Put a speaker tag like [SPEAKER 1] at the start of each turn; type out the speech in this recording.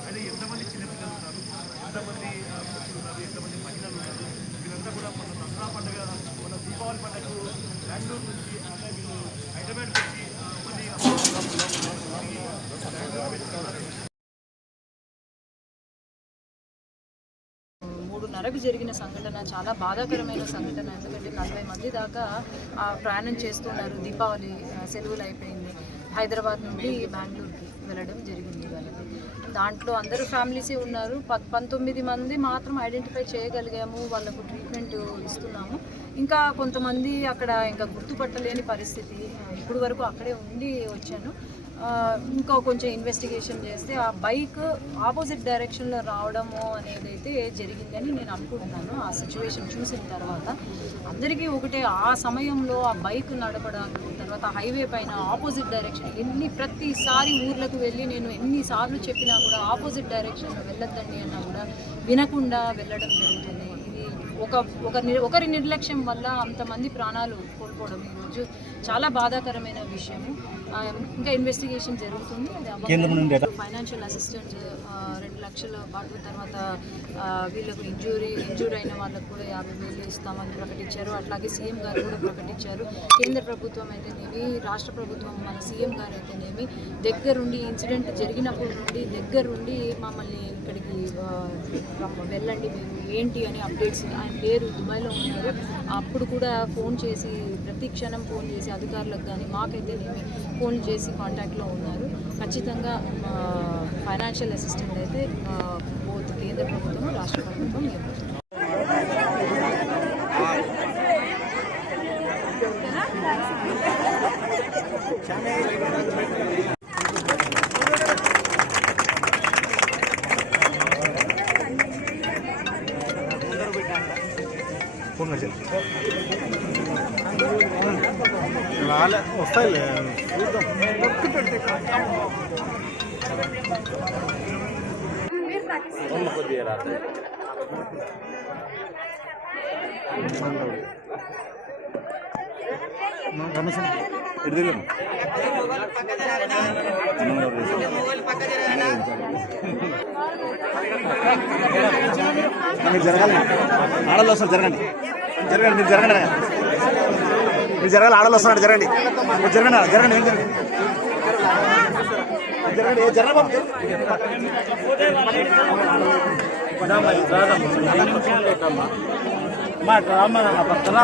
[SPEAKER 1] అంటే ఎంతమంది చిన్నపిల్లలు ఉన్నారు ఎంతమంది ఆ, పురుషులు ఉన్నారు ఎంతమంది మహిళలు ఉన్నారు వీళ్ళంతా కూడా మన దసరా పండుగ మన దీపావళి బెంగళూరు నుంచి అంటే వీళ్ళు హైదరాబాద్ నుంచి
[SPEAKER 2] మూడున్నరకు జరిగిన సంఘటన చాలా బాధాకరమైన సంఘటన. ఎందుకంటే నలభై మంది దాకా ప్రయాణం చేస్తున్నారు. దీపావళి సెలవులు అయిపోయింది. హైదరాబాద్ నుండి బెంగళూరుకి వెళ్ళడం జరిగింది వాళ్ళకి దాంట్లో అందరూ ఫ్యామిలీసే ఉన్నారు. ప పంతొమ్మిది మంది మాత్రం ఐడెంటిఫై చేయగలిగాము వాళ్ళకు ట్రీట్మెంట్ ఇస్తున్నాము. ఇంకా కొంతమంది అక్కడ ఇంకా గుర్తుపట్టలేని పరిస్థితి. ఇప్పుడు వరకు అక్కడే ఉండి వచ్చాను. ఇంకా కొంచెం ఇన్వెస్టిగేషన్ చేస్తే ఆ బైక్ ఆపోజిట్ డైరెక్షన్లో రావడము అనేది అయితే జరిగిందని నేను అనుకుంటున్నాను. ఆ సిచ్యువేషన్ చూసిన తర్వాత అందరికీ ఒకటే ఆ సమయంలో ఆ బైక్ నడపడం తర్వాత హైవే పైన ఆపోజిట్ డైరెక్షన్ ఎన్ని ప్రతిసారి ఊర్లకు వెళ్ళి నేను ఎన్నిసార్లు చెప్పినా కూడా ఆపోజిట్ డైరెక్షన్లో వెళ్ళొద్దండి అన్నా కూడా వినకుండా వెళ్ళడం జరుగుతుంది. ఒక ఒక ఒకరి నిర్లక్ష్యం వల్ల అంతమంది ప్రాణాలు కోల్పోవడం ఈరోజు చాలా బాధాకరమైన విషయము. ఇంకా ఇన్వెస్టిగేషన్ జరుగుతుంది. అది ఫైనాన్షియల్ అసిస్టెంట్ రెండు లక్షల పాటు తర్వాత వీళ్ళకు ఇంజూరీ ఇంజూర్ అయిన వాళ్ళకు కూడా యాభై వేలు ఇస్తామని ప్రకటించారు. అట్లాగే సీఎం గారు కూడా ప్రకటించారు. కేంద్ర ప్రభుత్వం అయితేనేమి రాష్ట్ర ప్రభుత్వం మన సీఎం గారు అయితేనేమి దగ్గరుండి ఇన్సిడెంట్ జరిగినప్పుడు నుండి దగ్గరుండి మమ్మల్ని ఇక్కడికి వెళ్ళండి మీరు ఏంటి అని అప్డేట్స్ ఆయన పేరు దుబాయ్లో ఉన్నారు. అప్పుడు కూడా ఫోన్ చేసి ప్రతి క్షణం ఫోన్ చేసి అధికారులకు కానీ మాకైతేనేమి ఫోన్ చేసి కాంటాక్ట్లో ఉన్నారు. ఖచ్చితంగా ఫైనాన్షియల్ అసిస్టెంట్ అయితే బోత్ కేంద్ర ప్రభుత్వం రాష్ట్ర ప్రభుత్వం ఇవ్వబోతుంది
[SPEAKER 1] వస్తాయిలే చూద్దాం రమేష్ ఇటు తిరిగాను మీరు జరగాలి ఆడలు వస్తారు జరగండి జరగండి మీరు జరగండి మీరు జరగాలి ఆడలు వస్తున్నారు జరగండి మీరు జరగండి జరగండి ఏం జరగండి జరగండి ఏ జరగ మా డ్రామా పక్కన